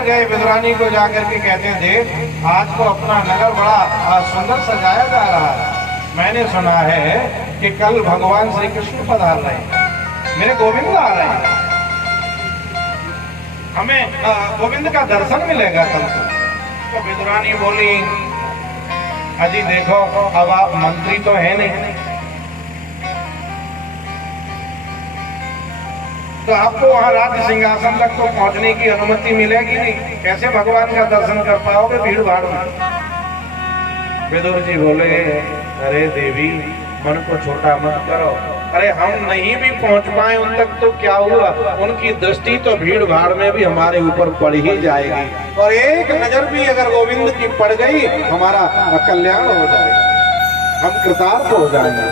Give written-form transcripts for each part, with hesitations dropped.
घर गए, विदुरानी को जाकर के कहते हैं, देख आज तो अपना नगर बड़ा सुंदर सजाया जा रहा है। मैंने सुना है कि कल भगवान श्री कृष्ण पधार रहे हैं, मेरे गोविंद आ रहे हैं, हमें गोविंद का दर्शन मिलेगा कल। तो विदुरानी बोली, अजी देखो अब आप मंत्री तो है नहीं, तो आपको वहां राज्य सिंहासन तक तो पहुंचने की अनुमति मिलेगी नहीं, कैसे भगवान का दर्शन कर पाओगे भीड़ भाड़ में। विदुर जी बोले, अरे देवी मन को छोटा मत करो, अरे हम नहीं भी पहुंच पाए उन तक तो क्या हुआ, उनकी दृष्टि तो भीड़ भाड़ में भी हमारे ऊपर पड़ ही जाएगी, और एक नजर भी अगर गोविंद की पड़ गई हमारा कल्याण हो जाएगा, हम कृतार्थ हो जाएंगे।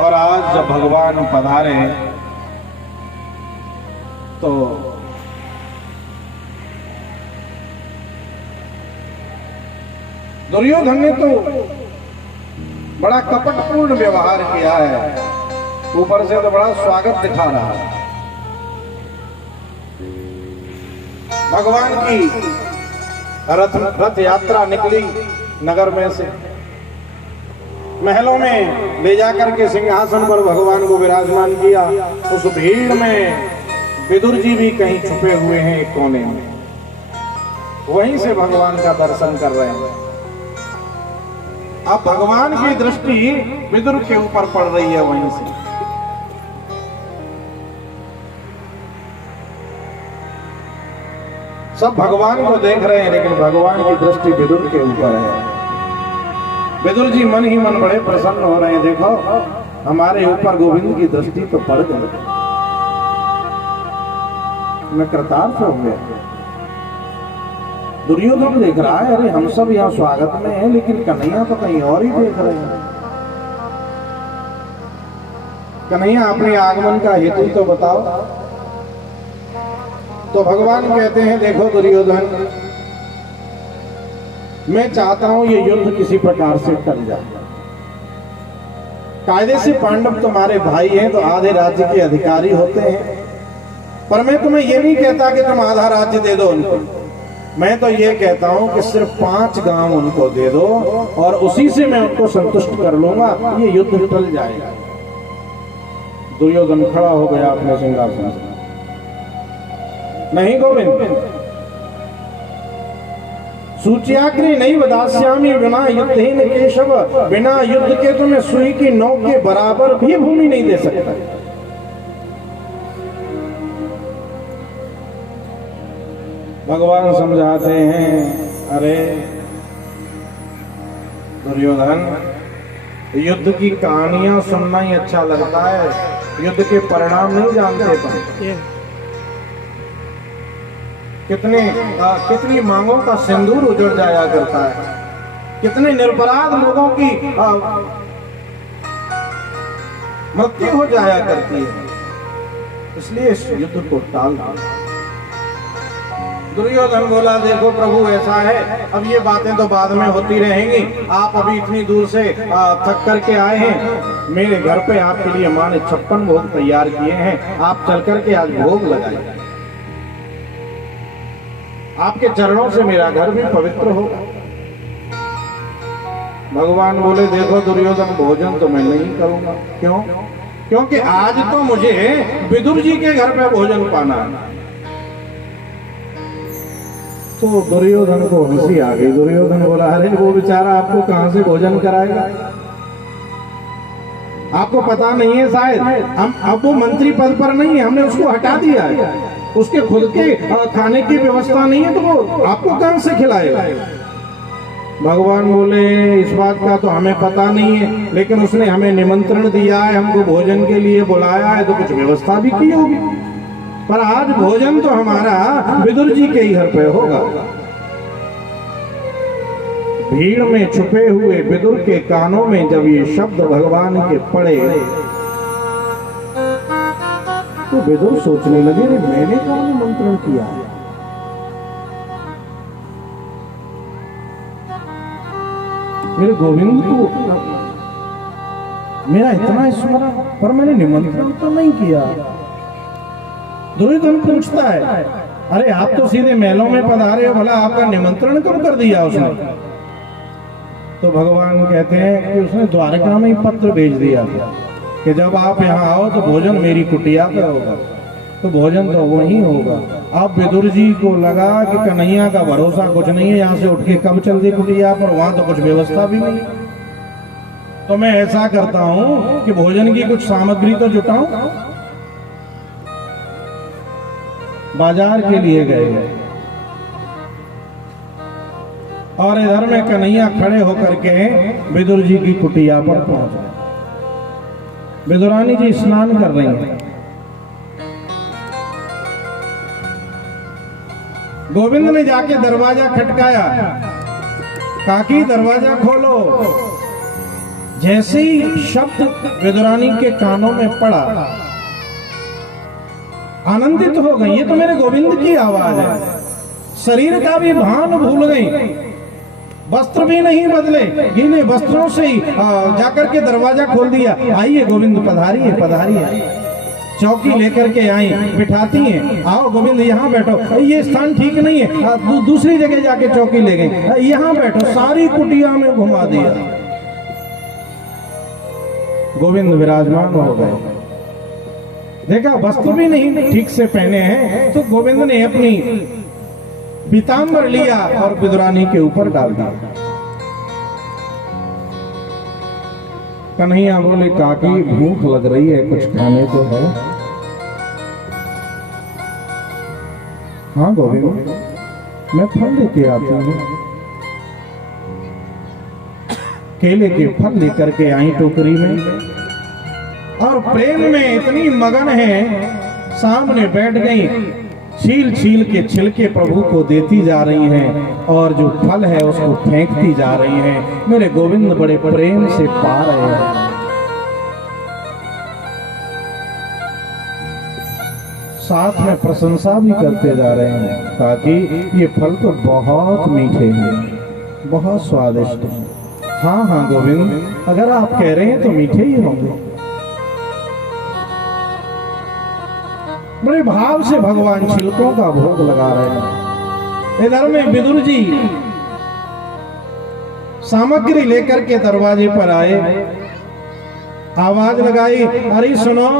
और आज जब भगवान पधारे तो दुर्योधन ने तो बड़ा कपटपूर्ण व्यवहार किया है, ऊपर से तो बड़ा स्वागत दिखा रहा है। भगवान की रथ यात्रा निकली नगर में से, महलों में ले जाकर के सिंहासन पर भगवान को विराजमान किया। उस भीड़ में विदुर जी भी कहीं छुपे हुए हैं एक कोने में, वहीं से भगवान का दर्शन कर रहे हैं। अब भगवान की दृष्टि विदुर के ऊपर पड़ रही है वहीं से। सब भगवान को देख रहे हैं, लेकिन भगवान की दृष्टि विदुर के ऊपर है। विदुर जी मन ही मन बड़े प्रसन्न हो रहे हैं, देखो हमारे ऊपर गोविंद की दृष्टि तो पड़ गई, मैं कृतार्थ हो गया। दुर्योधन देख रहा है, अरे हम सब यहाँ स्वागत में हैं, लेकिन कन्हैया तो कहीं और ही देख रहे हैं। कन्हैया अपने आगमन का हेतु तो बताओ। तो भगवान कहते हैं, देखो दुर्योधन, मैं चाहता हूं ये युद्ध किसी प्रकार से टल जाए। कायदे से पांडव तुम्हारे भाई हैं तो आधे राज्य के अधिकारी होते हैं, पर मैं तुम्हें ये नहीं कहता कि तुम आधा राज्य दे दो उनको। मैं तो ये कहता हूं कि सिर्फ 5 गांव उनको दे दो और उसी से मैं उनको संतुष्ट कर लूंगा, ये युद्ध टल जाएगा। दुर्योधन खड़ा हो गया अपने सिंहासन से, नहीं गोविंद, सूच्याग्नि नहीं वदास्यामि बिना युद्धेन केशव, बिना युद्ध के तो मैं सुई की नोक के बराबर भी भूमि नहीं दे सकता। भगवान समझाते हैं, अरे दुर्योधन, युद्ध की कहानियां सुनना ही अच्छा लगता है, युद्ध के परिणाम नहीं जानते तुम। कितनी मांगों का सिंदूर उजड़ जाया करता है, कितने निरपराध लोगों की मृत्यु हो जाया करती है, इसलिए इस युद्ध को टाल दो। दुर्योधन बोला, देखो प्रभु ऐसा है, अब ये बातें तो बाद में होती रहेंगी, आप अभी इतनी दूर से थक करके आए हैं, मेरे घर पे आपके लिए मां ने 56 भोग तैयार किए हैं, आप चल करके आज भोग लगाइए, आपके चरणों से मेरा घर भी पवित्र होगा। भगवान बोले, देखो दुर्योधन, भोजन तो मैं नहीं करूंगा। क्यों? क्योंकि आज तो मुझे विदुर जी के घर पे भोजन पाना है। तो दुर्योधन को हंसी आ गई। दुर्योधन बोला, अरे वो बेचारा आपको कहां से भोजन कराएगा, आपको पता नहीं है शायद, हम अब वो मंत्री पद पर नहीं है, हमने उसको हटा दिया है, उसके खुद के खाने की व्यवस्था नहीं है, तो वो आपको कहां से खिलाएगा। भगवान बोले, इस बात का तो हमें पता नहीं है, लेकिन उसने हमें निमंत्रण दिया है, हमको भोजन के लिए बुलाया है, तो कुछ व्यवस्था भी की होगी, पर आज भोजन तो हमारा विदुर जी के ही घर पे होगा। भीड़ में छुपे हुए विदुर के कानों में जब ये शब्द भगवान के पड़े तो विदुर सोचने लगे, मैंने कौन निमंत्रण किया है, मेरे गोविंद को मेरा इतना स्मरण, पर मैंने निमंत्रण तो नहीं किया, दुर्योधन पूछता है, अरे आप तो सीधे महलों में पधारे हो, भला आपका निमंत्रण कब कर दिया उसने? तो भगवान कहते हैं कि उसने द्वारका में ही पत्र भेज दिया था कि जब आप यहाँ आओ तो भोजन मेरी कुटिया पे होगा, तो भोजन तो वहीं होगा। अब विदुर जी को लगा कि कन्हैया का भरोसा कुछ नहीं है, यहाँ से उठ के कब चल दी कुटिया पर, वहां तो कुछ व्यवस्था भी नहीं, तो मैं ऐसा करता हूं कि भोजन की कुछ सामग्री तो जुटाऊं। बाजार के लिए गए और इधर में कन्हैया खड़े होकर के विदुर जी की कुटिया पर पहुंचे। विदुरानी जी स्नान कर रही हैं। गोविंद ने जाके दरवाजा खटकाया, काकी दरवाजा खोलो। जैसे ही शब्द विदुरानी के कानों में पड़ा, आनंदित हो गई, ये तो मेरे गोविंद की आवाज है। शरीर का भी भान भूल गई, वस्त्र भी नहीं बदले, गीले वस्त्रों से ही जाकर के दरवाजा खोल दिया। आइए गोविंद पधारिए पधारिए। चौकी लेकर के आई, बिठाती हैं, आओ गोविंद यहाँ बैठो, ये स्थान ठीक नहीं है, दूसरी जगह जाके चौकी ले गई, यहाँ बैठो, सारी कुटिया में घुमा दिया। गोविंद विराजमान हो गए। देखा वस्त्र भी नहीं ठीक से पहने हैं, तो गोविंद ने अपनी पीतांबर लिया और विदुरानी के ऊपर डाल दिया। कन्हैया बोले, काकी भूख लग रही है, कुछ खाने को है? हाँ गोविंद, मैं फल लेके आती हूँ। केले के फल लेकर के आई टोकरी में, और प्रेम में इतनी मगन है, सामने बैठ गई, छील छील के छिलके प्रभु को देती जा रही हैं और जो फल है उसको फेंकती जा रही हैं। मेरे गोविंद बड़े प्रेम से पा रहे हैं। साथ में प्रशंसा भी करते जा रहे हैं, ताकि ये फल तो बहुत मीठे हैं, बहुत स्वादिष्ट हैं। हाँ हाँ गोविंद, अगर आप कह रहे हैं तो मीठे ही होंगे। बड़े भाव से भगवान छिलकों का भोग लगा रहे हैं। इधर में विदुर जी सामग्री लेकर के दरवाजे पर आए, आवाज लगाई, अरे सुनो,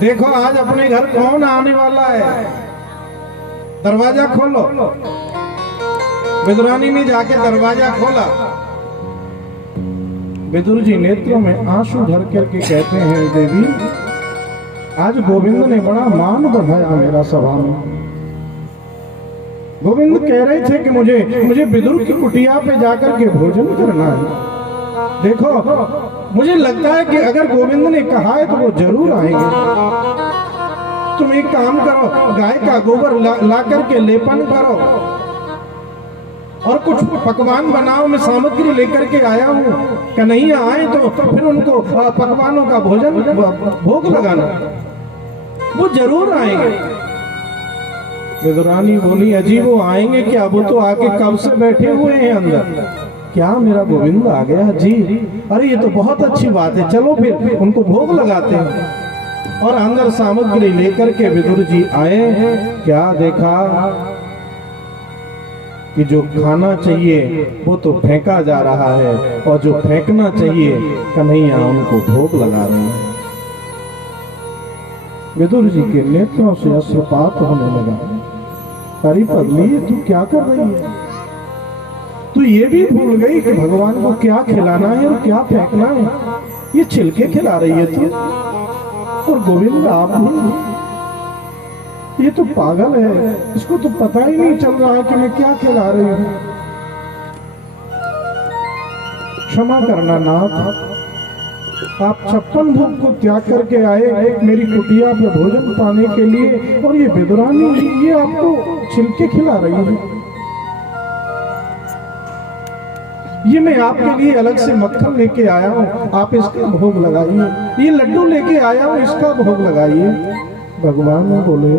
देखो आज अपने घर कौन आने वाला है, दरवाजा खोलो। विदुरानी ने जाके दरवाजा खोला। विदुर जी नेत्रों में आंसू भर करके कहते हैं, देवी आज गोविंद ने बड़ा मान बढ़ाया मेरा सभा में। गोविंद कह रहे थे कि मुझे विदुर की कुटिया पे जाकर के भोजन करना है। देखो मुझे लगता है कि अगर गोविंद ने कहा है तो वो जरूर आएंगे। तुम एक काम करो, गाय का गोबर ला करके लेपन करो और कुछ पकवान बनाओ, मैं सामग्री लेकर के आया हूँ। कन्हैया आए तो फिर उनको पकवानों का भोजन भोग लगाना, वो जरूर आएंगे। विदुरानी बोली, अजी वो आएंगे क्या, वो तो आके कब से बैठे हुए हैं अंदर। क्या मेरा गोविंद आ गया जी? अरे ये तो बहुत अच्छी बात है, चलो फिर उनको भोग लगाते हैं। और अंदर सामग्री लेकर के विदुर जी आए। क्या देखा कि जो खाना चाहिए वो तो फेंका जा रहा है, और जो फेंकना चाहिए कन्हैया उनको भोग लगा रहे हैं। विदुर जी के नेत्रों से अश्रुपात होने लगा। अरे पगली, तू क्या कर रही है? तू ये भी भूल गई कि भगवान को क्या खिलाना है और क्या फेंकना है। ये छिलके खिला रही है तू, और गोविंद आप भी। ये तो पागल है, इसको तो पता ही नहीं चल रहा कि मैं क्या खिला रही हूँ। क्षमा करना नाथ, आप 56 भोग को त्याग करके आए मेरी कुटिया पे भोजन पाने के लिए, और ये विदुरानी ये आपको छिलके खिला रही है। ये मैं आपके लिए अलग से मक्खन लेके आया हूँ, आप इसका भोग लगाइए। ये लड्डू लेके आया हूँ, इसका भोग लगाइए। भगवान बोले,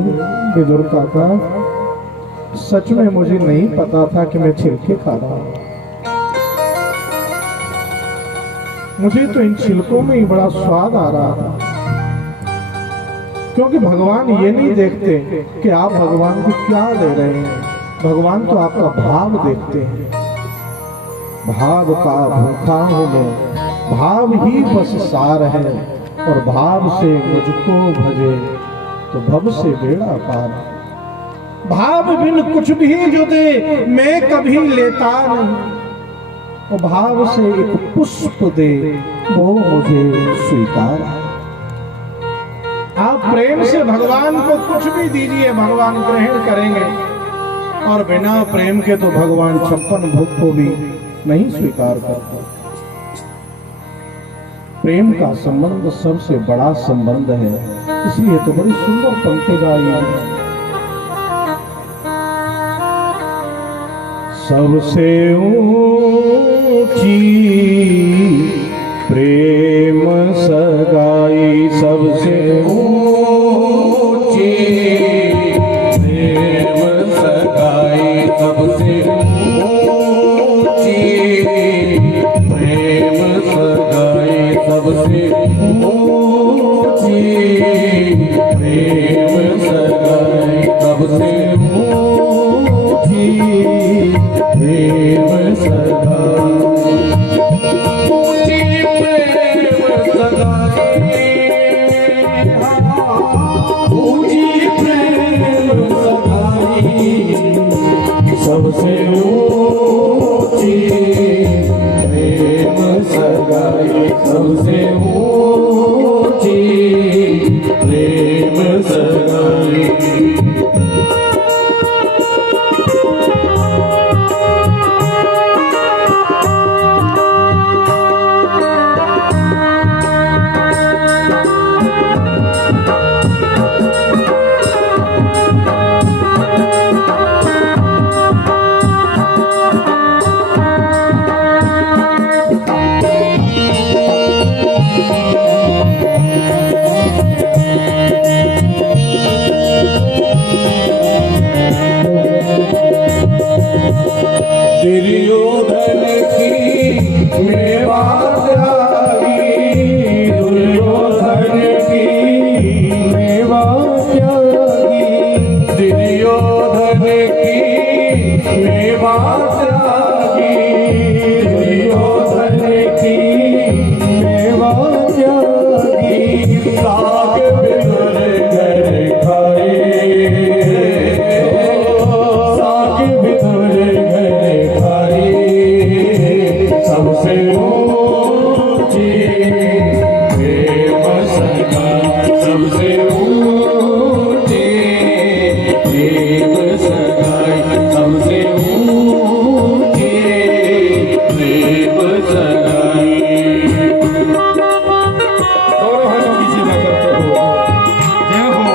विदुर काका, सच में मुझे नहीं पता था कि मैं छिलके खा रहा हूँ। मुझे तो इन छिलकों में ही बड़ा स्वाद आ रहा था। क्योंकि भगवान ये नहीं देखते कि आप भगवान को क्या दे रहे हैं, भगवान तो आपका भाव देखते हैं। भाव का भूखा हूं मैं, भाव ही बस सार है, और भाव से मुझको भजे तो भव से बेड़ा पार। भाव बिन कुछ भी जो दे मैं कभी लेता नहीं, और भाव से एक पुष्प दे वो मुझे स्वीकार। आप प्रेम से भगवान को कुछ भी दीजिए, भगवान ग्रहण करेंगे, और बिना प्रेम के तो भगवान 56 भोग को भी नहीं स्वीकार करते। प्रेम का संबंध सबसे बड़ा संबंध है, इसलिए तो बड़ी सुंदर पंक्ति गाई है। सबसे ऊंची प्रेम सगाई, सबसे ऊंची प्रेम सगाई, सबसे ऊंची प्रेम सगाई, सबसे ऊंची प्रेम सगाई, सबसे ऊंची प्रेम सगाई, ऊंची प्रेम सगाई, ऊंची प्रेम सगाई, सबसे ऊंची प्रेम सगाई, सबसे ऊंची प्रेम सगाई। दुर्योधन की मेवा त्यागी, दुर्योधन की मेवा त्यागी, दुर्योधन की मेवा त्यागी, दुर्योधन की मेवा त्यागी, साग बिदुर घर खाए, साग बिदुर घर खाए, सबसे ऊंची प्रेम सगाई, सबसे ऊंची प्रेम सगाई, सबसे ऊंची प्रेम सगाई। दोनों हाथों की सीधा करते हो, जय हो।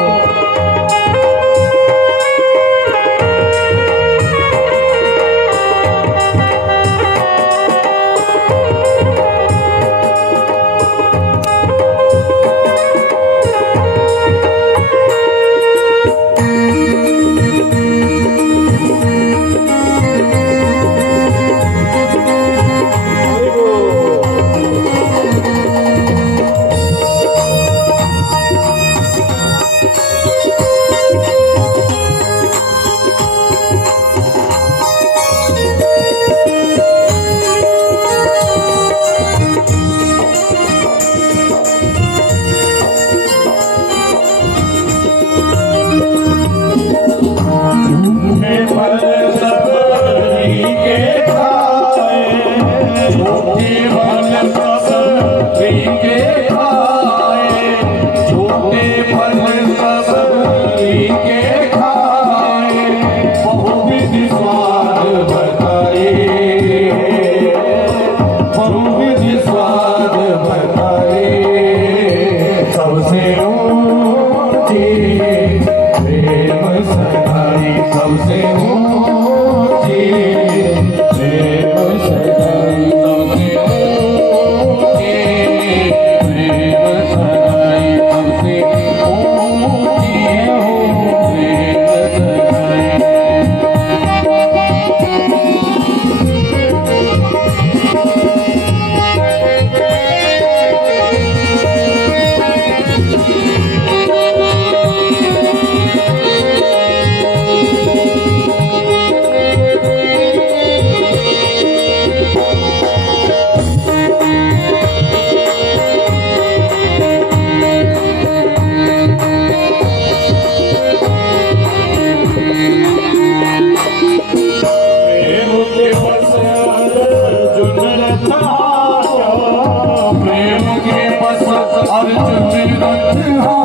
अर्जुन रखा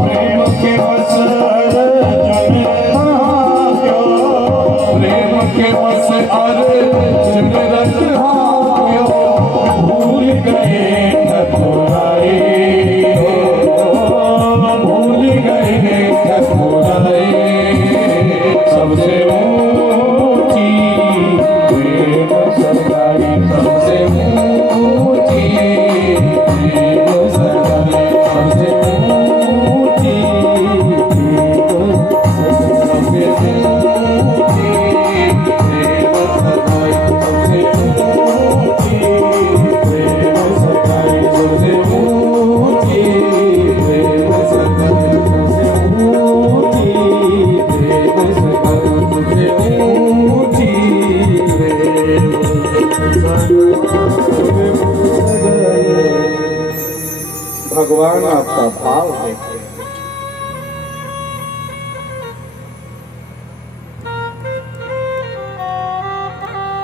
प्रेम के बस अर्जुन प्रेम के बस अर्जुन रखा भूल गए ठकुराई भूल गए ठकुराई सबसे ऊंची प्रेम सरकारी सबसे ऊंची प्रेम सरकारी सबसे ऊंची सबसे ऊंची प्रेम सरकारी सबसे ऊंची प्रेम सरकारी सबसे ऊंची प्रेम सरकारी सबसे ऊंची प्रेम सरकारी सबसे ऊंची भगवान आपका भाव देखते हैं।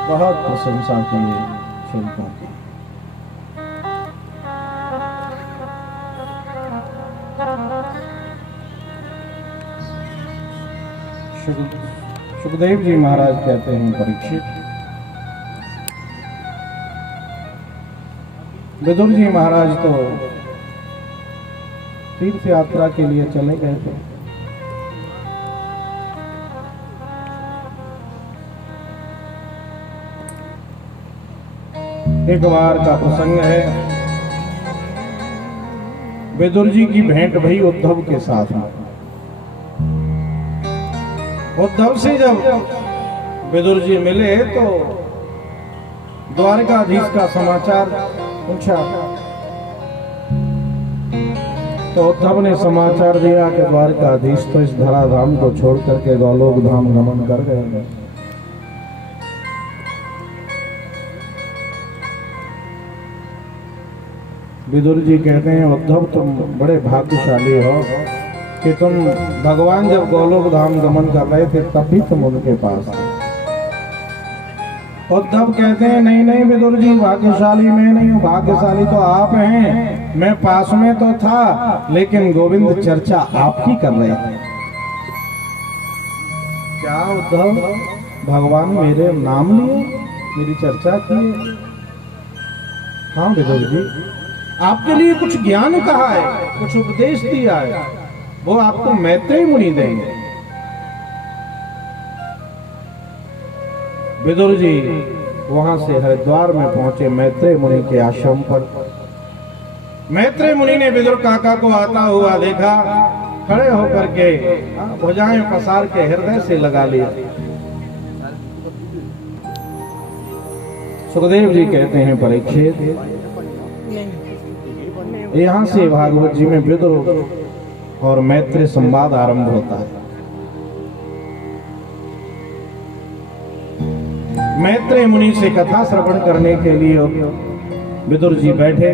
बहुत प्रशंसा की शिल्पों की। सुखदेव जी महाराज कहते हैं परीक्षित, विदुर जी महाराज तो तीर्थ यात्रा के लिए चले गए थे। एक बार का प्रसंग है, विदुर जी की भेंट भई उद्धव के साथ में। उद्धव से जब विदुर जी मिले तो द्वारकाधीश का समाचार पूछा, तो उद्धव ने समाचार दिया कि द्वारकाधीश तो इस धराधाम को छोड़ करके गोलोक धाम गमन कर गए। विदुर जी कहते हैं, उद्धव तुम बड़े भाग्यशाली हो कि तुम भगवान जब गोलोक धाम गमन कर रहे थे तब भी तुम उनके पास थे। उद्धव कहते हैं, नहीं नहीं विदुर जी, भाग्यशाली मैं नहीं हूँ, भाग्यशाली तो आप हैं। मैं पास में तो था लेकिन गोविंद चर्चा आपकी कर रहे थे। क्या उद्धव, भगवान मेरे नाम लिए, मेरी चर्चा की? हाँ विदुर जी, आपके लिए कुछ ज्ञान कहा है, कुछ उपदेश दिया है, वो आपको मैत्रेय मुनि देंगे। विदुर जी वहां से हरिद्वार में पहुंचे मैत्रेय मुनि के आश्रम पर। मैत्रेय मुनि ने विदुर काका को आता हुआ देखा, खड़े होकर के भुजाएं पसार के हृदय से लगा लिया। सुखदेव जी कहते हैं परीक्षित, यहाँ से भागवत जी में विदुर और मैत्रेय संवाद आरंभ होता है। मैत्रेय मुनि से कथा श्रवण करने के लिए विदुर जी बैठे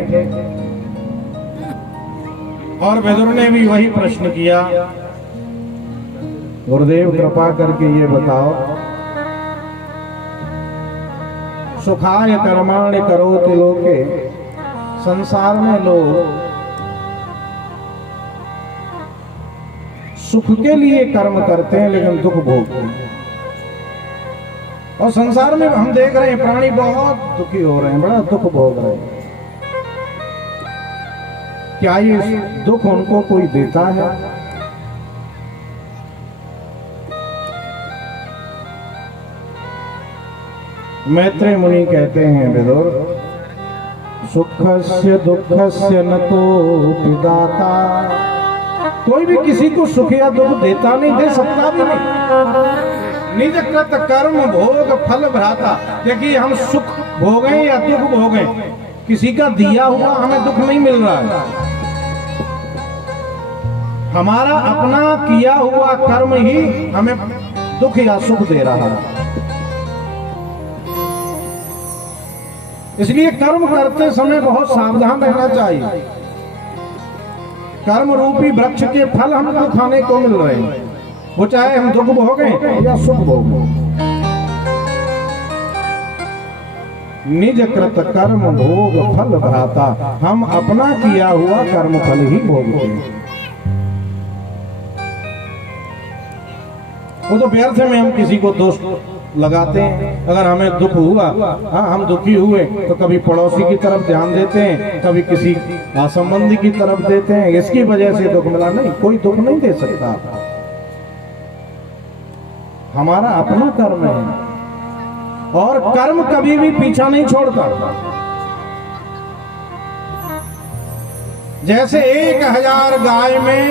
और विदुर ने भी वही प्रश्न किया, गुरुदेव कृपा करके ये बताओ, सुखाय कर्माणि करोति लोके, संसार में लोग सुख के लिए कर्म करते हैं लेकिन दुख भोगते हैं। और संसार में हम देख रहे हैं प्राणी बहुत दुखी हो रहे हैं, बड़ा दुख भोग रहे हैं। क्या ये दुख उनको कोई देता है? मैत्रेय मुनि कहते हैं विदुर, सुखस्य दुखस्य न कोपि दाता, कोई भी किसी को सुख या दुख देता नहीं, दे सकता भी नहीं। निज कृत कर्म भोग फल भ्राता, देखिए हम सुख भोगें या दुख भोगें, किसी का दिया हुआ हमें दुख नहीं मिल रहा है, हमारा अपना किया हुआ कर्म ही हमें दुख या सुख दे रहा है। इसलिए कर्म करते समय बहुत सावधान रहना चाहिए। कर्म रूपी वृक्ष के फल हमको खाने को मिल रहे हैं, वो चाहे हम दुख भोगें या सुख भोगें। निज कृत कर्म भोग फल भ्राता। हम अपना किया हुआ कर्म फल ही भोगते हैं। वो तो व्यर्थ में हम किसी को दोष लगाते हैं। अगर हमें दुख हुआ, हाँ हम दुखी हुए, तो कभी पड़ोसी की तरफ ध्यान देते हैं, कभी किसी असंबंधी की तरफ देते हैं, इसकी वजह से दुख मिला। नहीं, कोई दुख नहीं दे सकता। हमारा अपना कर्म है और कर्म कभी भी पीछा नहीं छोड़ता। जैसे 1000 गाय में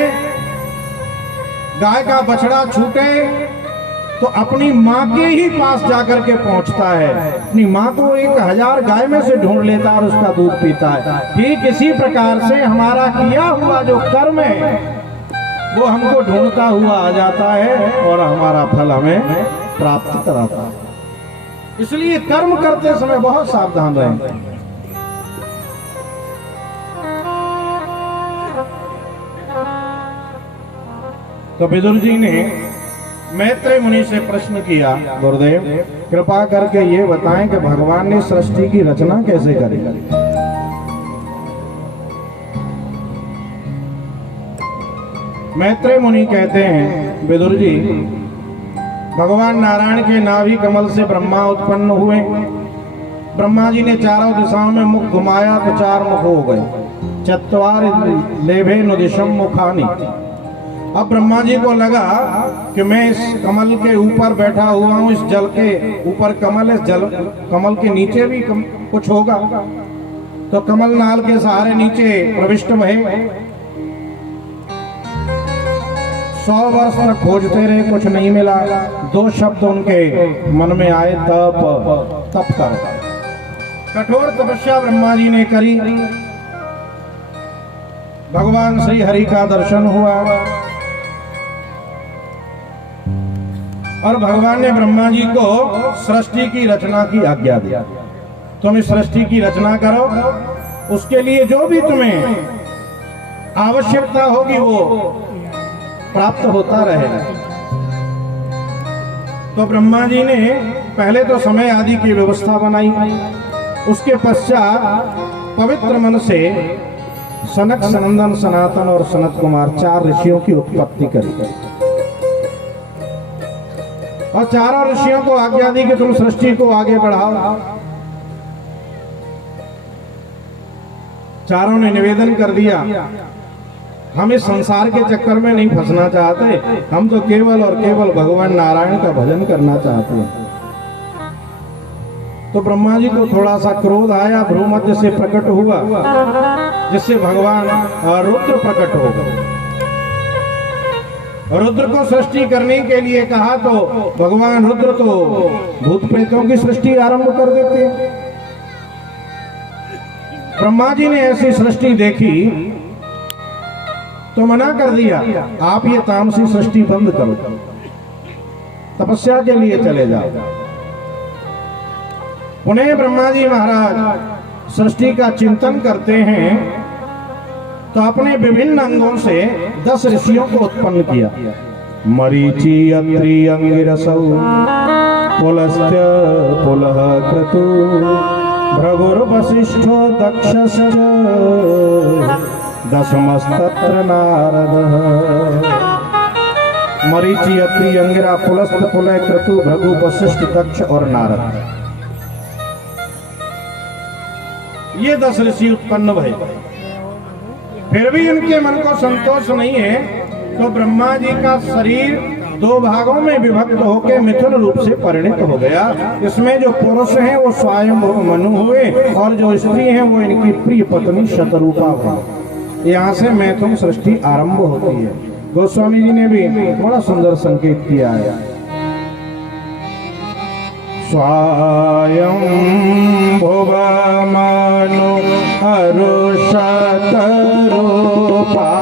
गाय का बछड़ा छूटे तो अपनी माँ के ही पास जाकर के पहुंचता है। अपनी माँ को 1000 गाय में से ढूंढ लेता है और उसका दूध पीता है। ठीक इसी प्रकार से हमारा किया हुआ जो कर्म है वो हमको ढूंढता हुआ आ जाता है और हमारा फल हमें प्राप्त कराता है। इसलिए कर्म करते समय बहुत सावधान रहें। तो विदुर जी ने मैत्रेय मुनि से प्रश्न किया, गुरुदेव कृपा करके ये बताएं कि भगवान ने सृष्टि की रचना कैसे करी। मैत्रेय मुनि कहते हैं, विदुर जी भगवान नारायण के नाभि कमल से ब्रह्मा उत्पन्न हुए। ब्रह्मा जी ने चारों दिशाओं में मुख घुमाया तो 4 मुख हो गए। चत्वार लेभे नुदिशम मुखानी। अब ब्रह्मा जी को लगा कि मैं इस कमल के ऊपर बैठा हुआ हूँ, इस जल के ऊपर कमल है, जल कमल के नीचे भी कुछ होगा। तो कमल नाल के सहारे नीचे प्रविष्ट भये। 100 वर्ष तक खोजते रहे, कुछ नहीं मिला। 2 शब्द उनके मन में आए, तप कर। कठोर तपस्या ब्रह्मा जी ने करी। भगवान श्री हरि का दर्शन हुआ और भगवान ने ब्रह्मा जी को सृष्टि की रचना की आज्ञा दी। तुम इस सृष्टि की रचना करो, उसके लिए जो भी तुम्हें आवश्यकता होगी वो प्राप्त होता रहेगा। तो ब्रह्मा जी ने पहले तो समय आदि की व्यवस्था बनाई। उसके पश्चात पवित्र मन से सनक, सनंदन, सनातन और सनत कुमार 4 ऋषियों की उत्पत्ति करी और 4 ऋषियों को आज्ञा दी कि तुम सृष्टि को आगे बढ़ाओ। चारों ने निवेदन कर दिया, हम इस संसार के चक्कर में नहीं फंसना चाहते, हम तो केवल और केवल भगवान नारायण का भजन करना चाहते हैं। तो ब्रह्मा जी को थोड़ा सा क्रोध आया, भ्रूमध्य से प्रकट हुआ, जिससे भगवान रुद्र प्रकट हो गए। रुद्र को सृष्टि करने के लिए कहा तो भगवान रुद्र तो भूत प्रेतों की सृष्टि आरंभ कर देते। ब्रह्मा जी ने ऐसी सृष्टि देखी तो मना कर दिया, आप ये तामसी सृष्टि बंद करो, तपस्या के लिए चले जाओ। पुनः ब्रह्मा जी महाराज सृष्टि का चिंतन करते हैं तो अपने विभिन्न अंगों से 10 ऋषियों को उत्पन्न किया। मरीचि, अत्रि, अंगिरसौ, पुलस्त्य, पुलह, क्रतु, भृगुर्वसिष्ठो, दक्षश्च, दशमस्तत्र नारदः। मरीचि, अत्रि, अंगिरा, पुलस्त, पुलह, क्रतु, भृगु, वशिष्ठ, दक्ष और नारद, ये 10 ऋषि उत्पन्न भये। फिर भी इनके मन को संतोष नहीं है तो ब्रह्मा जी का शरीर 2 भागों में विभक्त होकर मिथुन रूप से परिणत हो गया। इसमें जो पुरुष हैं वो स्वयं मनु हुए और जो स्त्री हैं वो इनकी प्रिय पत्नी शतरूपा हुई। यहाँ से मैथुन सृष्टि आरंभ होती है। गोस्वामी जी ने भी बड़ा सुंदर संकेत किया है। स्वयं भुव मनु हरुषत रूपा,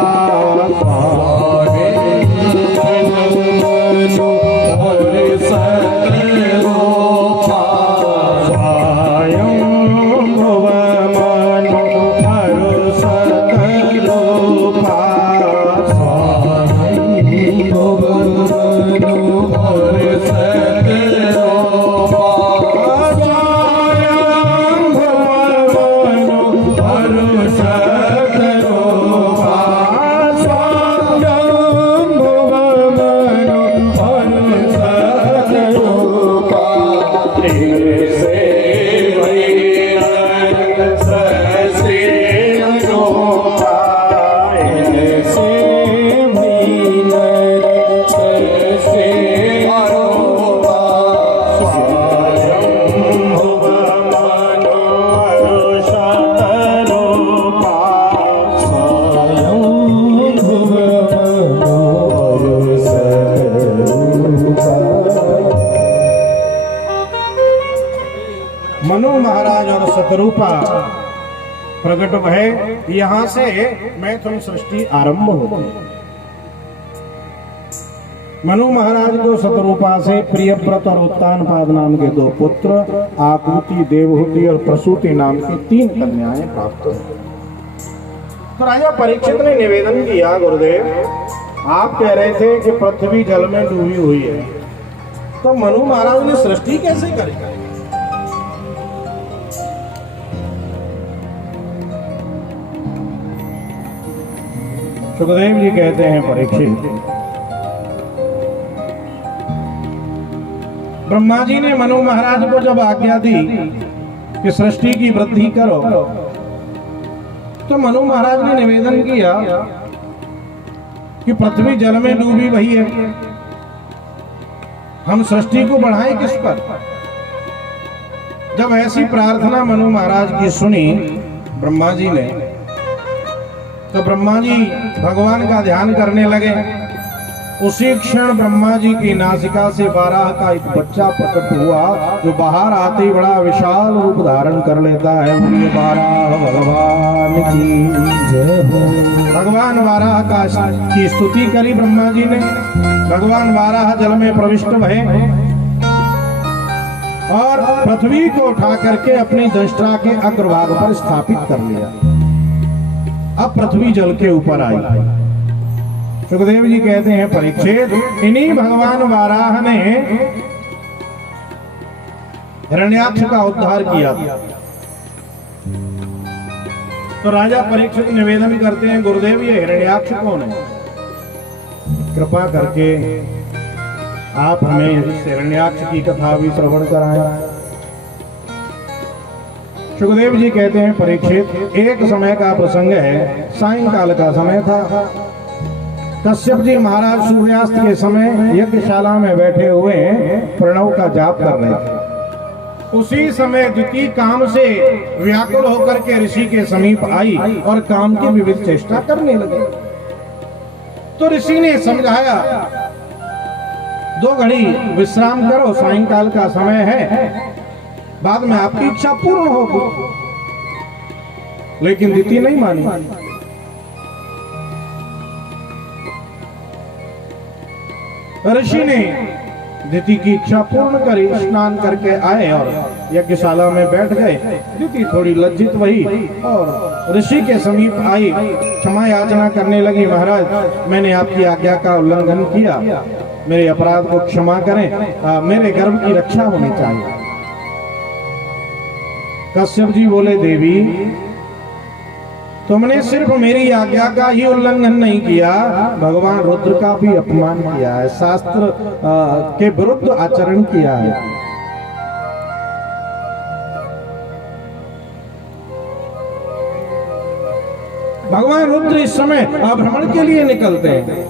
प्रकट भय, यहां से मैथुन सृष्टि आरंभ होती। मनु महाराज को शतरूपा से प्रियव्रत और उत्तानपाद नाम के 2 पुत्र, आकृति, देवहूति और प्रसूति नाम की 3 कन्याएं प्राप्त हुई। तो राजा परीक्षित ने निवेदन किया, गुरुदेव आप कह रहे थे कि पृथ्वी जल में डूबी हुई है, तो मनु महाराज ने सृष्टि कैसे करी? सुखदेव जी कहते हैं, परीक्षित ब्रह्मा जी ने मनु महाराज को जब आज्ञा दी कि सृष्टि की वृद्धि करो, तो मनु महाराज ने निवेदन किया कि पृथ्वी जल में डूबी वही है, हम सृष्टि को बढ़ाएं किस पर? जब ऐसी प्रार्थना मनु महाराज की सुनी ब्रह्मा जी ने, तो ब्रह्मा जी भगवान का ध्यान करने लगे। उसी क्षण ब्रह्मा जी की नासिका से वाराह का एक बच्चा प्रकट हुआ, जो बाहर आते ही बड़ा विशाल रूप धारण कर लेता है। बोलिए वाराह भगवान की जय हो। भगवान वाराह की स्तुति करी ब्रह्मा जी ने। भगवान वाराह जल में प्रविष्ट भये और पृथ्वी को उठा करके अपनी दंष्ट्रा के अग्रभाग पर स्थापित कर लिया। अब पृथ्वी जल के ऊपर आई। सुखदेव जी कहते हैं, परीक्षित इन्हीं भगवान वाराह ने हिरण्याक्ष का उद्धार किया। तो राजा परीक्षित निवेदन करते हैं, गुरुदेव ये हिरण्याक्ष कौन है? कृपा करके आप हमें इस हिरण्याक्ष की कथा भी श्रवण कराएं। सुखदेव जी कहते हैं, परीक्षित एक समय का प्रसंग है, सायंकाल का समय था। कश्यप जी महाराज सूर्यास्त के समय यज्ञशाला में बैठे हुए प्रणव का जाप कर रहे थे। उसी समय द्वितीय काम से व्याकुल होकर के ऋषि के समीप आई और काम की विविध चेष्टा करने लगे। तो ऋषि ने समझाया, 2 घड़ी विश्राम करो, सायंकाल का समय है, बाद में आपकी इच्छा पूर्ण होगी। लेकिन द्वितीय नहीं मानी। ऋषि ने दिति की इच्छा पूर्ण करी, स्नान करके आए और यज्ञशाला में बैठ गए। दिति थोड़ी लज्जित हुई और ऋषि के समीप आई, क्षमा याचना करने लगी, महाराज मैंने आपकी आज्ञा का उल्लंघन किया, मेरे अपराध को क्षमा करें, मेरे गर्भ की रक्षा होनी चाहिए। कश्यप जी बोले, देवी तुमने सिर्फ मेरी आज्ञा का ही उल्लंघन नहीं किया, भगवान रुद्र का भी अपमान किया है, शास्त्र के विरुद्ध आचरण किया है। भगवान रुद्र इस समय भ्रमण के लिए निकलते हैं,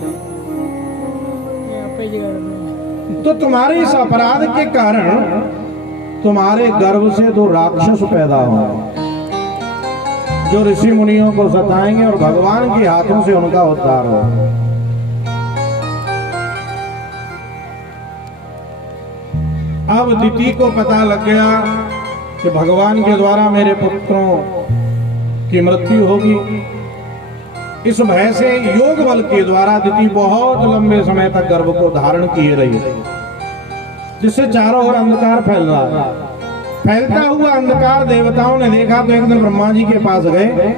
तो तुम्हारे इस अपराध के कारण तुम्हारे गर्भ से 2 राक्षस पैदा होंगे, जो ऋषि मुनियों को सताएंगे और भगवान के हाथों से उनका उद्धार हो। अब दिति को पता लग गया कि भगवान के द्वारा मेरे पुत्रों की मृत्यु होगी। इस भय से योग बल के द्वारा दिति बहुत लंबे समय तक गर्भ को धारण किए रही, जिससे चारों ओर अंधकार फैल रहा है। फैलता हुआ अंधकार देवताओं ने देखा तो एक दिन ब्रह्मा जी के पास गए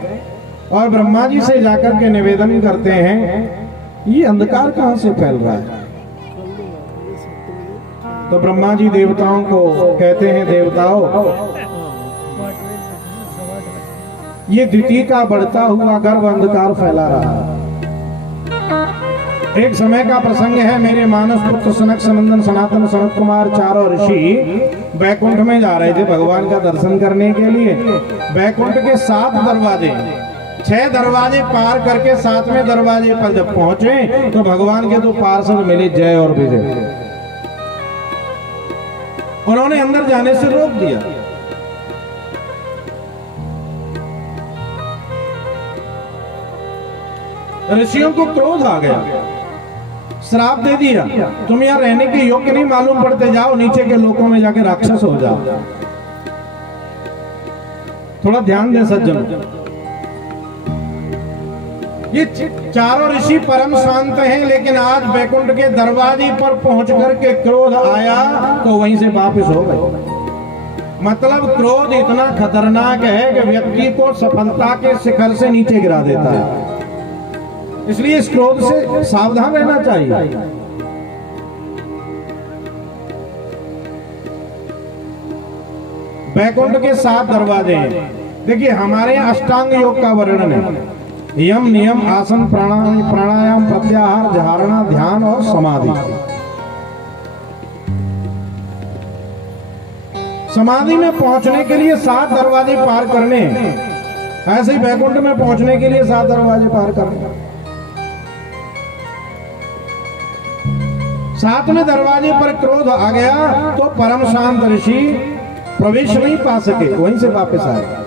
और ब्रह्मा जी से जाकर के निवेदन करते हैं, ये अंधकार कहां से फैल रहा है? तो ब्रह्मा जी देवताओं को कहते हैं, देवताओं ये द्वितीय का बढ़ता हुआ गर्भ अंधकार फैला रहा है। एक समय का प्रसंग है, मेरे मानस पुत्र सनक सनंदन सनातन सनत कुमार चारों ऋषि बैकुंठ में जा रहे थे भगवान का दर्शन करने के लिए। बैकुंठ के 7 दरवाजे, 6 दरवाजे पार करके 7वें दरवाजे पर जब पहुंचे तो भगवान के 2 पार्षद मिले, जय और विजय। उन्होंने अंदर जाने से रोक दिया। ऋषियों को क्रोध आ गया, श्राप दे दिया, तुम यहाँ रहने के योग्य नहीं मालूम पड़ते, जाओ नीचे के लोकों में जाके राक्षस हो जाओ। थोड़ा ध्यान दें सज्जन, ये चारों ऋषि परम शांत हैं, लेकिन आज बैकुंठ के दरवाजे पर पहुंच करके क्रोध आया तो वहीं से वापस हो गए। मतलब क्रोध इतना खतरनाक है कि व्यक्ति को सफलता के शिखर से नीचे गिरा देता है। इसलिए इस क्रोध से सावधान रहना चाहिए। बैकुंठ के 7 दरवाजे हैं। देखिए हमारे यहाँ अष्टांग योग का वर्णन है। यम, नियम, आसन, प्राणायाम, प्रत्याहार, धारणा, ध्यान और समाधि। समाधि में पहुंचने के लिए 7 दरवाजे पार करने हैं। ऐसे ही बैकुंठ में पहुंचने के लिए 7 दरवाजे पार करने। 7वें दरवाजे पर क्रोध आ गया तो परम शांत ऋषि प्रवेश नहीं पा सके, वहीं से वापस आए।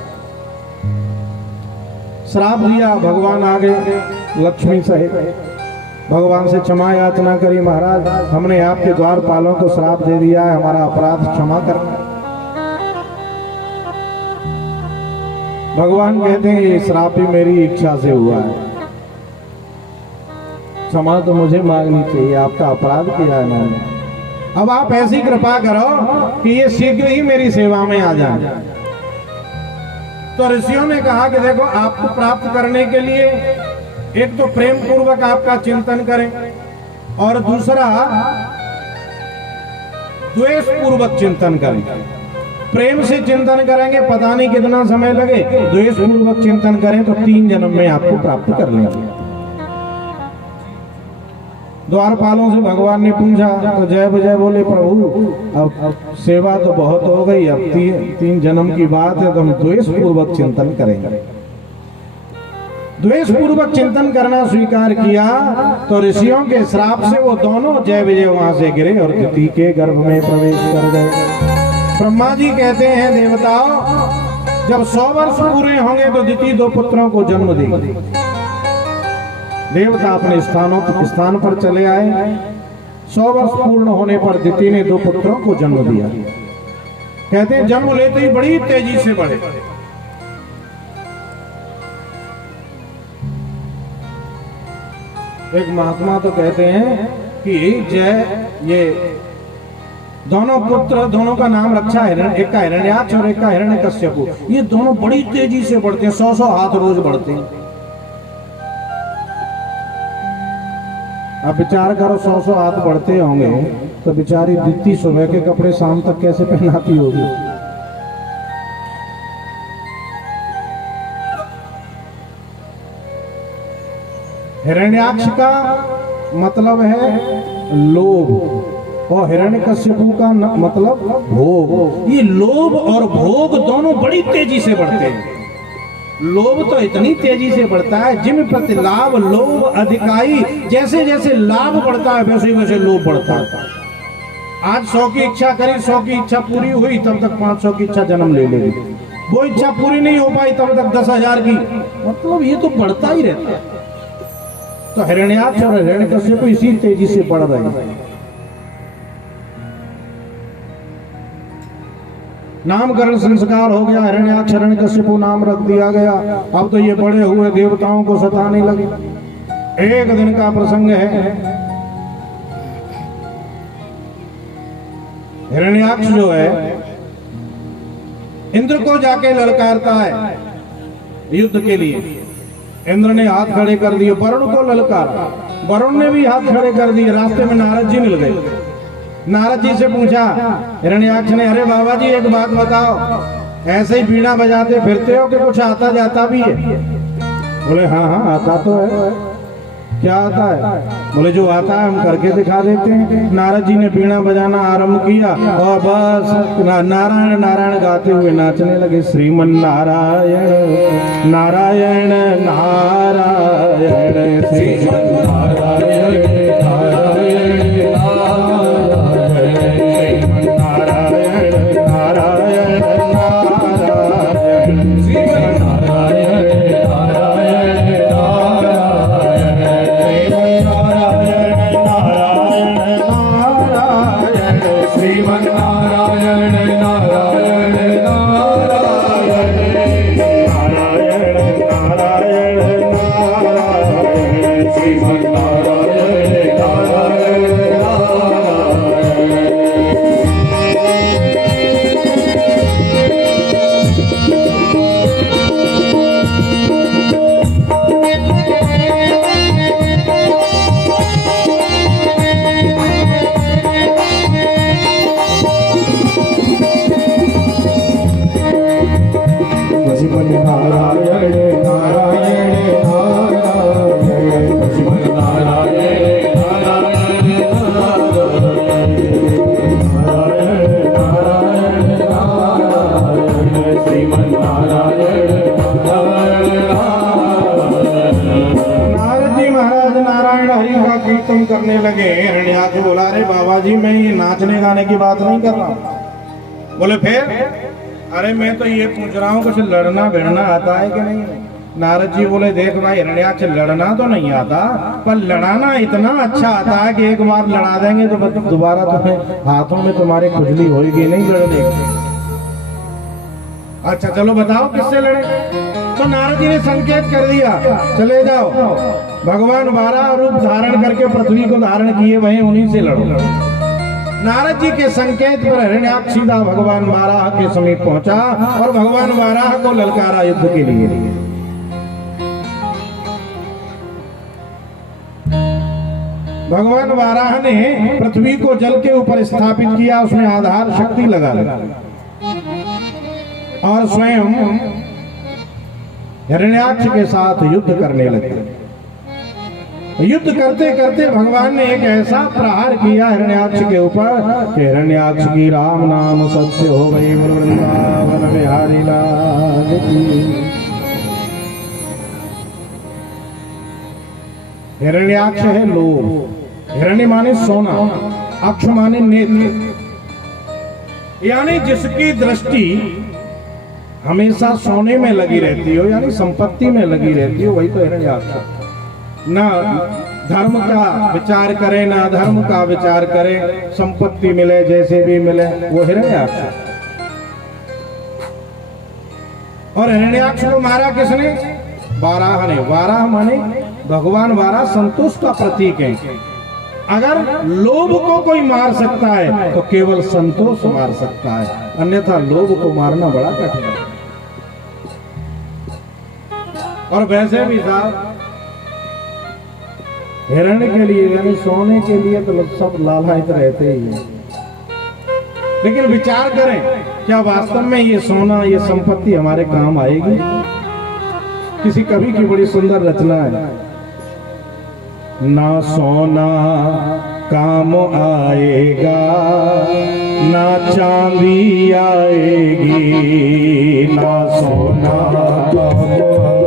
श्राप दिया, भगवान आ गए लक्ष्मी सहित। भगवान से क्षमा याचना करी, महाराज हमने आपके द्वारपालों को श्राप दे दिया है, हमारा अपराध क्षमा करना। भगवान कहते हैं ये श्राप ही मेरी इच्छा से हुआ है, क्षमा तो मुझे मांगनी चाहिए, आपका अपराध किया है मैंने। अब आप ऐसी कृपा करो कि ये शीघ्र ही मेरी सेवा में आ जाए। तो ऋषियों ने कहा कि देखो आपको प्राप्त करने के लिए एक तो प्रेम पूर्वक आपका चिंतन करें और दूसरा द्वेष पूर्वक चिंतन करें। प्रेम से चिंतन करेंगे पता नहीं कितना समय लगे, द्वेष पूर्वक चिंतन करें तो 3 जन्म में आपको प्राप्त कर लेंगे। द्वारपालों से भगवान ने पूछा तो जय विजय बोले, प्रभु अब सेवा तो बहुत हो गई, अब 3 जन्म की बात है तो हम द्वेष पूर्वक चिंतन करेंगे। द्वेष पूर्वक चिंतन करना स्वीकार किया तो ऋषियों के श्राप से वो दोनों जय विजय वहां से गिरे और दिति के गर्भ में प्रवेश कर गए। ब्रह्मा जी कहते हैं देवताओं जब 100 वर्ष पूरे होंगे तो दिति 2 पुत्रों को जन्म देगी। देवता अपने स्थान पर चले आए। 100 वर्ष पूर्ण होने पर दिति ने 2 पुत्रों को जन्म दिया। कहते हैं जन्म लेते ही बड़ी तेजी से बढ़े। एक महात्मा तो कहते हैं कि ये दोनों पुत्र, दोनों का नाम रखा है, एक का हिरण्याक्ष और एक का हिरण्यकश्यप। ये दोनों बड़ी तेजी से बढ़ते हैं, 100 हाथ रोज बढ़ते हैं। अब विचार करो 100 हाथ बढ़ते होंगे तो बेचारी दिति सुबह के कपड़े शाम तक कैसे पहनाती होगी। हिरण्याक्ष का मतलब है लोभ और हिरण्यकश्यपु का मतलब भोग। ये लोभ और भोग दोनों बड़ी तेजी से बढ़ते हैं। लोभ तो इतनी तेजी से बढ़ता है जिम प्रति लाभ लोभ अधिकाई, जैसे जैसे लाभ बढ़ता है वैसे वैसे लोभ बढ़ता है। आज 100 की इच्छा करी, 100 की इच्छा पूरी हुई तब तक 500 की इच्छा जन्म ले लेगी। वो इच्छा पूरी नहीं हो पाई तब तक 10,000 की। मतलब ये तो बढ़ता ही रहता है। तो हिरण्याक्ष और हिरण्यकश्यप इसी तेजी से बढ़ रहे हैं। नामकरण संस्कार हो गया, हिरण्याक्ष हिरण्यकश्यप नाम रख दिया गया। अब तो ये बड़े हुए देवताओं को सताने लगे। एक दिन का प्रसंग है, हिरण्याक्ष जो है इंद्र को जाके ललकारता है युद्ध के लिए। इंद्र ने हाथ खड़े कर दिए, वरुण को ललकारा, वरुण ने भी हाथ खड़े कर दिए। रास्ते में नारद जी मिल गए। नारद जी से पूछा हिरण्याक्ष ने, अरे बाबा जी एक बात बताओ, ऐसे ही बीड़ा बजाते फिरते हो कि कुछ आता जाता भी है? बोले हाँ हाँ आता तो है। क्या आता है? बोले जो आता है हम करके दिखा देते हैं। नारद जी ने बीड़ा बजाना आरंभ किया और बस नारायण नारायण गाते हुए नाचने लगे। श्रीमन नारायण नारायण नारायण श्रीमन नारायण नारायण नारायण नारायण नारायण नारायण नारायण श्रीमन नारायण नारायण नारायण नारायण श्रीमन नारायण नारद जी महाराज नारायण हरि का कीर्तन करने लगे। हिरण्याक्ष बोला, अरे बाबा जी मैं ये नाचने गाने की बात नहीं कर रहा हूं। बोले फिर? अरे मैं तो ये पूछ रहा हूँ कुछ लड़ना भिड़ना आता है कि नहीं? नारद जी बोले, देख भाई हिरण्याक्ष लड़ना तो नहीं आता, पर लड़ाना इतना अच्छा आता है कि एक बार लड़ा देंगे तो दोबारा तुम्हें हाथों में तुम्हारी खुजली होगी नहीं लड़ने की। अच्छा चलो बताओ किससे लड़े? तो नारद जी ने संकेत कर दिया, चले जाओ भगवान 12 रूप धारण करके पृथ्वी को धारण किए वहीं उन्हीं से लड़ो। नारद जी के संकेत पर हिरण्याक्ष सीधा भगवान वाराह के समीप पहुंचा और भगवान वाराह को ललकारा युद्ध के लिए। भगवान वाराह ने पृथ्वी को जल के ऊपर स्थापित किया, उसमें आधार शक्ति लगा और स्वयं हिरण्याक्ष के साथ युद्ध करने लगे। युद्ध करते करते भगवान ने एक ऐसा प्रहार किया हिरण्याक्ष के ऊपर कि हिरण्याक्ष की राम नाम सत्य हो गई। वृंदावन बिहारी लाल की। हिरण्याक्ष है लोभ, हिरण्य माने सोना, अक्ष माने नेत्र, यानी जिसकी दृष्टि हमेशा सोने में लगी रहती हो, यानी संपत्ति में लगी रहती हो, वही तो हिरण्याक्ष। ना धर्म का विचार करे ना अधर्म का विचार करे, संपत्ति मिले जैसे भी मिले, वो हिरण्याक्ष। और हिरण्याक्ष को मारा किसने? वाराह ने। वाराह माने भगवान वाराह संतोष का प्रतीक है। अगर लोभ को कोई मार सकता है तो केवल संतोष मार सकता है, अन्यथा लोभ को मारना बड़ा कठिन है। और वैसे भी साहब हिरण्य के लिए यानी सोने के लिए तो सब लालायित रहते ही हैं, लेकिन विचार करें क्या वास्तव में ये सोना ये संपत्ति हमारे काम आएगी? किसी कवि की बड़ी सुंदर रचना है, ना सोना काम आएगा ना चांदी आएगी, ना सोना काम आएगा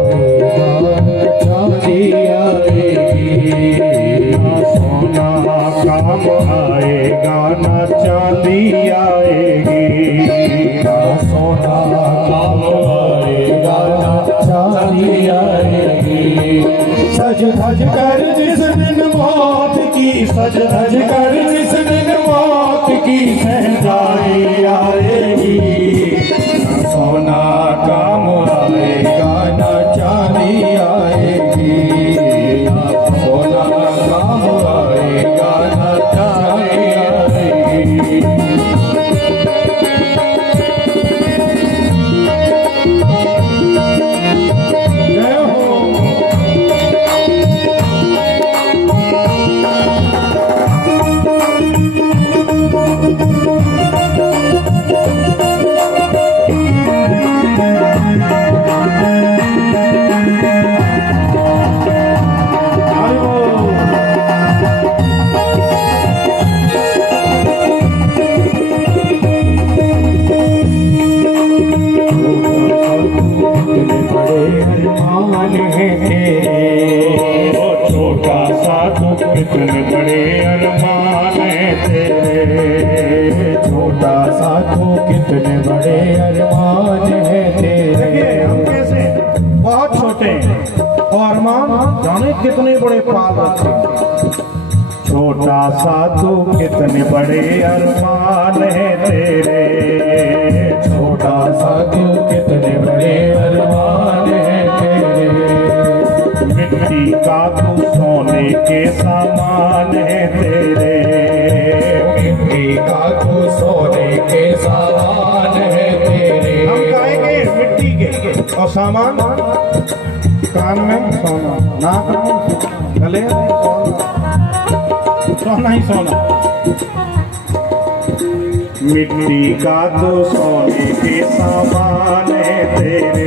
चांदी आएगी, ना सोना काम आएगा ना चांदी आएगी, ना सोना काम आएगा ना चांदी आएगी। सज धज कर जिस दिन मौत की, सज धज कर जिस दिन मौत की सहजाई आएगी, ना सोना काम आएगा ना चांदी आएगी, ना सोना काम आएगा ना चांदी आएगी। जय हो। छोटा सा तू कितने बड़े अरमान है तेरे, छोटा सा तू कितने बड़े अरमान है तेरे। हम कैसे बहुत छोटे और अरमान जाने कितने बड़े पाल रखे। छोटा सा तू कितने बड़े अरमान है तेरे, छोटा सा तू कितने बड़े अरमान है तेरे। मिट्टी का तू सोने के सामान है तेरे, मिट्टी का तू सोने के सामान है तेरे। हम कहेंगे मिट्टी के और सामान, कान में सोना, नाक में, गले में सोना, सोना ही सोना। मिट्टी का तो सोने के सामान है तेरे,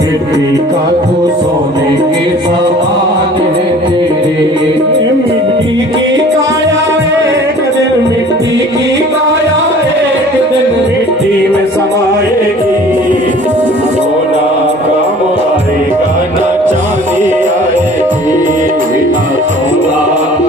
मिट्टी का तो सोने के समान है तेरे। मिट्टी की काया एक दिन, मिट्टी की काया एक दिन मिट्टी में समाएगी। सोना काम आएगा न चांदी आएगी, न सोना काम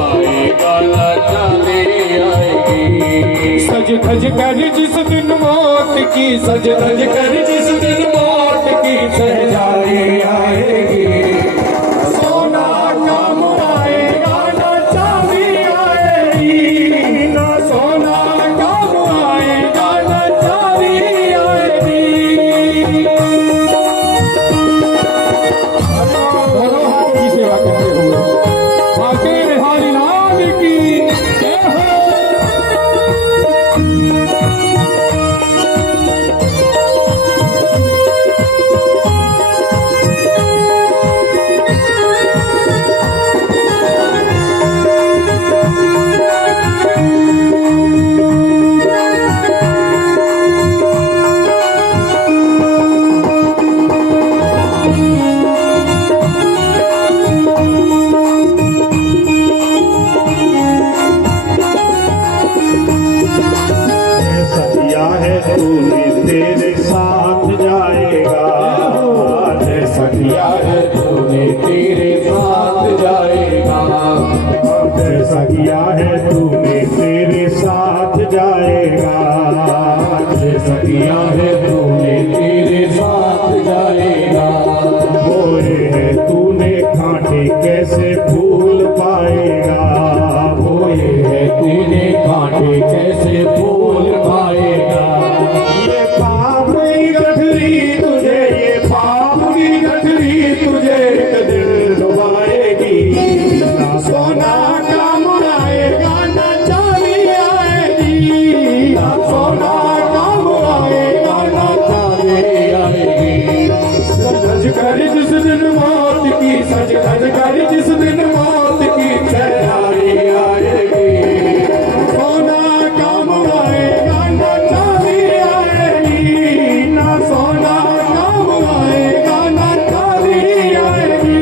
आएगा न चांदी आएगी। सज धज कर जिस दिन मौत की, सज धज कर जिस दिन मौत की शहजादी आएगी। सोना काम आएगा न चांदी आएगी, न सोना काम आएगा न चांदी आएगी। दोनों हाथ की सेवा करते हुए बाके बिहारी लाल की जय हो। ऐसा किया है तूने तेरे साथ जाएगा, जैसा किया है तूने तेरे साथ जाएगा, जैसा किया है तूने तेरे साथ जाएगा। जैसा किया है तूने तेरे साथ जाएगा। बोए है तूने कांटे कैसे फूल पाएगा, बोए है तूने कांटे कैसे फूल पाएगा। ये पाप की गठरी तुझे, ये पाप की गठरी तुझे एक दिन डुबाएगी। ना सोना काम आएगा न चांदी आएगी, ना सोना काम आएगा न चांदी आएगी। सज कर जिस दिन मौत की, सज कर जिस दिन मौत की तैयारी आएगी। सोना काम आएगा न चांदी आएगी, ना सोना काम आएगा न चांदी आएगी।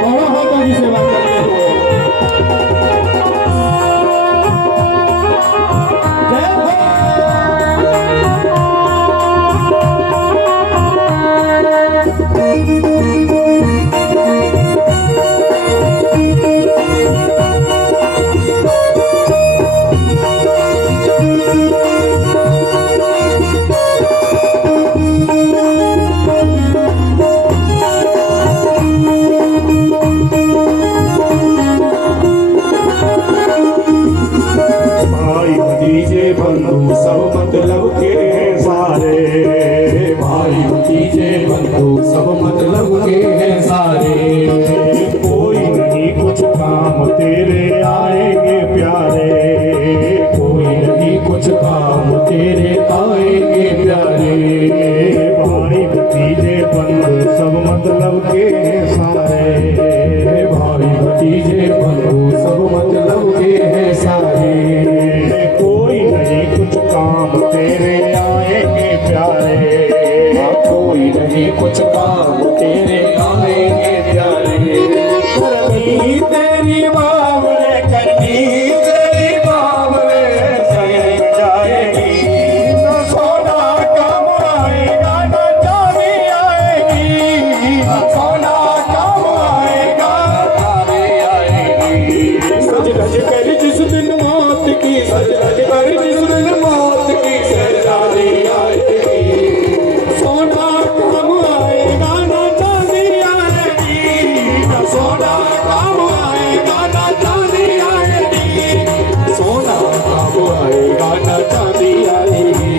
दोनों हाथों की सेवा करते हुए जय हो। भाई भतीजे बंधु सब मतलब के हैं सारे, भाई भतीजे बंधु सब मतलब के हैं सारे। कोई नहीं कुछ काम तेरे आएंगे प्यारे, कोई नहीं कुछ काम तेरे आएंगे प्यारे। भाई भतीजे बंधु सब मतलब के हैं सारे, भाई भतीजे बंधु सब मतलब के हैं सारे। कोई नहीं कुछ काम तेरे आएंगे प्यारे, कोई नहीं कुछ काम तेरे आएंगे प्यारे। करनी तेरी बावले, करनी तेरी बावले सही जाएगी। न सोना काम आएगा न चांदी आएगी, न सोना काम आएगा न चांदी आएगी। सज धज कर जिस दिन मौत की, सज धज कर जिस दिन मौत की शहजादी आएगी। सोना काम आएगा न चांदी आएगी, न सोना काम आएगा न चांदी आएगी। सोना काम आएगा न चांदी आएगी,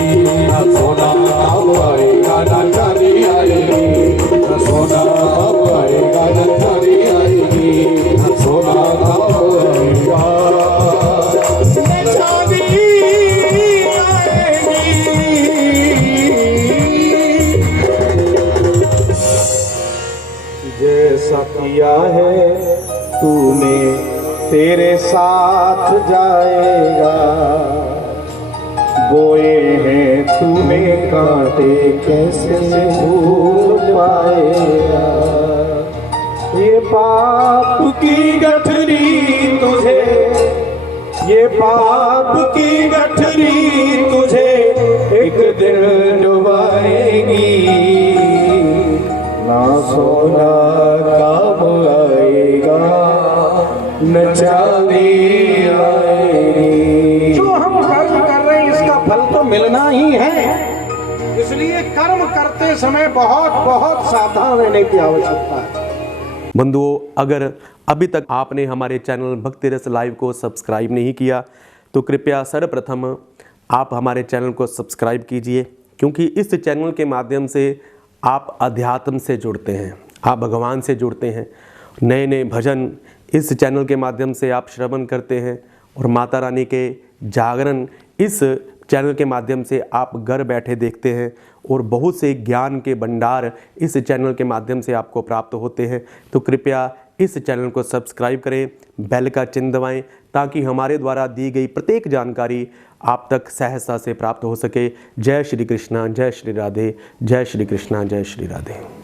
न सोना काम आएगा न चांदी आएगी। न सोना काम आएगा न चांदी आएगी, न सोना काम आएगा न चांदी जाएगा, बोए हैं तूने कांटे कैसे भूल पाएगा। ये पाप की गठरी तुझे, ये पाप की गठरी तुझे एक दिन डुबाएगी, ना सोना काम आएगा, न चांदी आएगी। जो हम कर्म कर रहे हैं इसका फल तो मिलना ही है, इसलिए कर्म करते समय बहुत बहुत सावधान रहने की आवश्यकता है। बंधुओं, अगर अभी तक आपने हमारे चैनल भक्ति रस लाइव को सब्सक्राइब नहीं किया तो कृपया सर्वप्रथम आप हमारे चैनल को सब्सक्राइब कीजिए, क्योंकि इस चैनल के माध्यम से आप अध्यात्म से जुड़ते हैं, आप भगवान से जुड़ते हैं। नए नए भजन इस चैनल के माध्यम से आप श्रवण करते हैं और माता रानी के जागरण इस चैनल के माध्यम से आप घर बैठे देखते हैं और बहुत से ज्ञान के भंडार इस चैनल के माध्यम से आपको प्राप्त होते हैं। तो कृपया इस चैनल को सब्सक्राइब करें, बेल का चिन्ह दबाएं, ताकि हमारे द्वारा दी गई प्रत्येक जानकारी आप तक सहजता से प्राप्त हो सके। जय श्री कृष्णा, जय श्री राधे, जय श्री कृष्णा, जय श्री राधे।